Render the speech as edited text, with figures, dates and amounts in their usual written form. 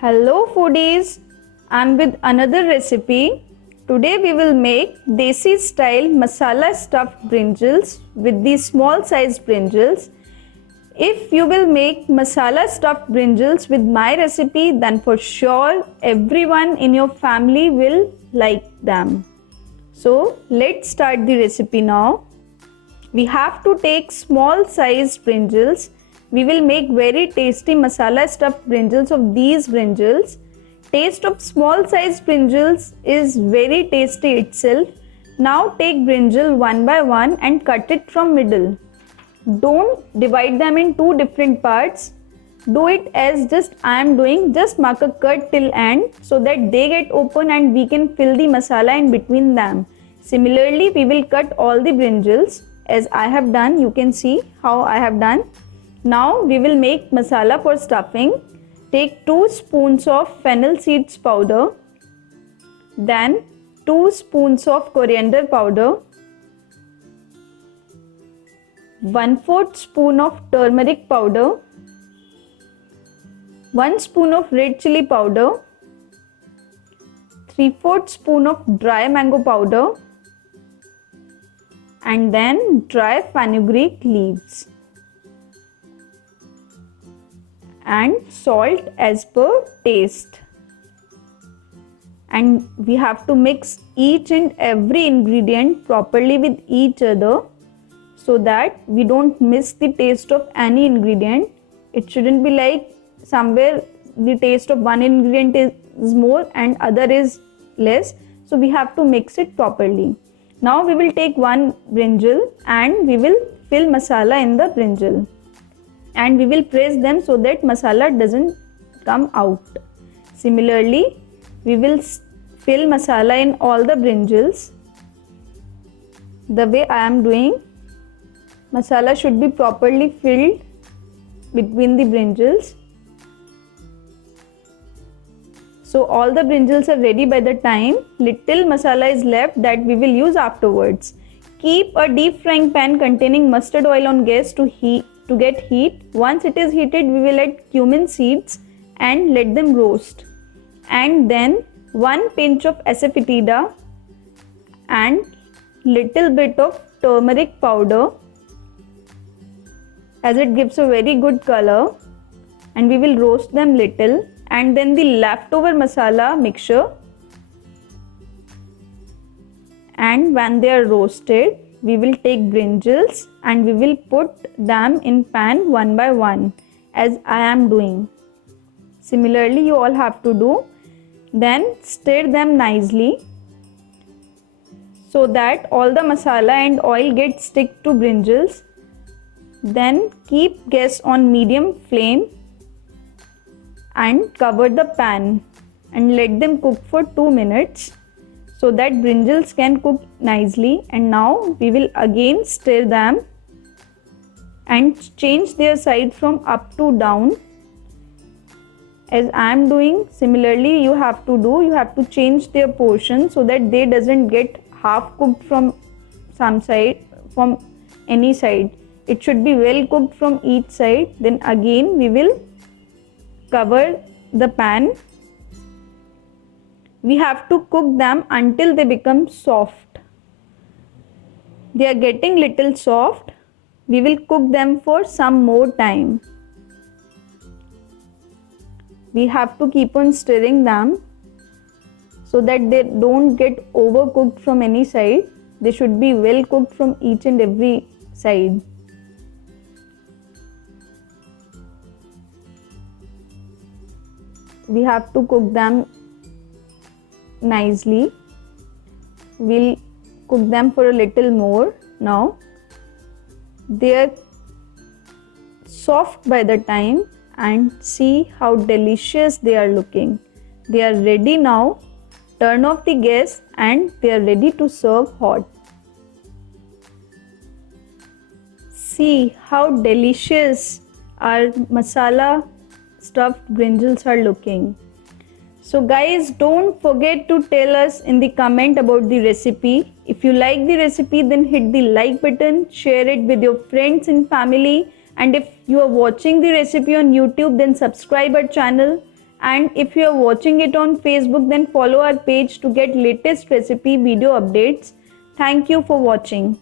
Hello foodies, I'm with another recipe. Today we will make desi style masala stuffed brinjals with these small sized brinjals. If you will make masala stuffed brinjals with my recipe, then for sure everyone in your family will like them. So let's start the recipe now. We have to take small sized brinjals. We will make very tasty masala stuffed brinjals of these brinjals. Taste of small sized brinjals is very tasty itself. Now take brinjal one by one and cut it from middle. Don't divide them in two different parts. Do it as just I am doing. Just mark a cut till end so that they get open and we can fill the masala in between them. Similarly, we will cut all the brinjals as I have done. You can see how I have done. Now we will make masala for stuffing. Take 2 spoons of fennel seeds powder, then 2 spoons of coriander powder, 1/4 spoon of turmeric powder, 1 spoon of red chili powder, 3/4 spoon of dry mango powder, and then dry fenugreek leaves, and salt as per taste. And we have to mix each and every ingredient properly with each other so that we don't miss the taste of any ingredient. It shouldn't be like somewhere the taste of one ingredient is more and other is less. So we have to mix it properly. Now we will take one brinjal and we will fill masala in the brinjal. And we will press them so that masala doesn't come out. Similarly, we will fill masala in all the brinjals. The way I am doing, masala should be properly filled between the brinjals. So all the brinjals are ready by the time little masala is left that we will use afterwards. Keep a deep frying pan containing mustard oil on gas to get heat. Once it is heated, we will add cumin seeds and let them roast. And then 1 pinch of asafoetida and little bit of turmeric powder as it gives a very good color, and we will roast them little. And then the leftover masala mixture, and when they are roasted, we will take brinjals and we will put them in pan one by one as I am doing. Similarly, you all have to do. Then stir them nicely so that all the masala and oil get stick to brinjals. Then keep gas on medium flame and cover the pan and let them cook for 2 minutes so that brinjals can cook nicely. And now we will again stir them and change their side from up to down as I am doing. Similarly, you have to change their portion so that they doesn't get half cooked from some side, from any side. It should be well cooked from each side. Then again we will cover the pan. We have to cook them until they become soft. They are getting little soft. We will cook them for some more time. We have to keep on stirring them so that they don't get overcooked from any side. They should be well cooked from each and every side. We have to cook them nicely. We'll cook them for a little more. Now they are soft by the time, and see how delicious they are looking. They are ready now. Turn off the gas and they are ready to serve hot. See how delicious our masala stuffed brinjals are looking. So guys, don't forget to tell us in the comment about the recipe. If you like the recipe, then hit the like button, share it with your friends and family, and if you are watching the recipe on YouTube, then subscribe our channel And if you are watching it on Facebook, then follow our page to get latest recipe video updates. Thank you for watching.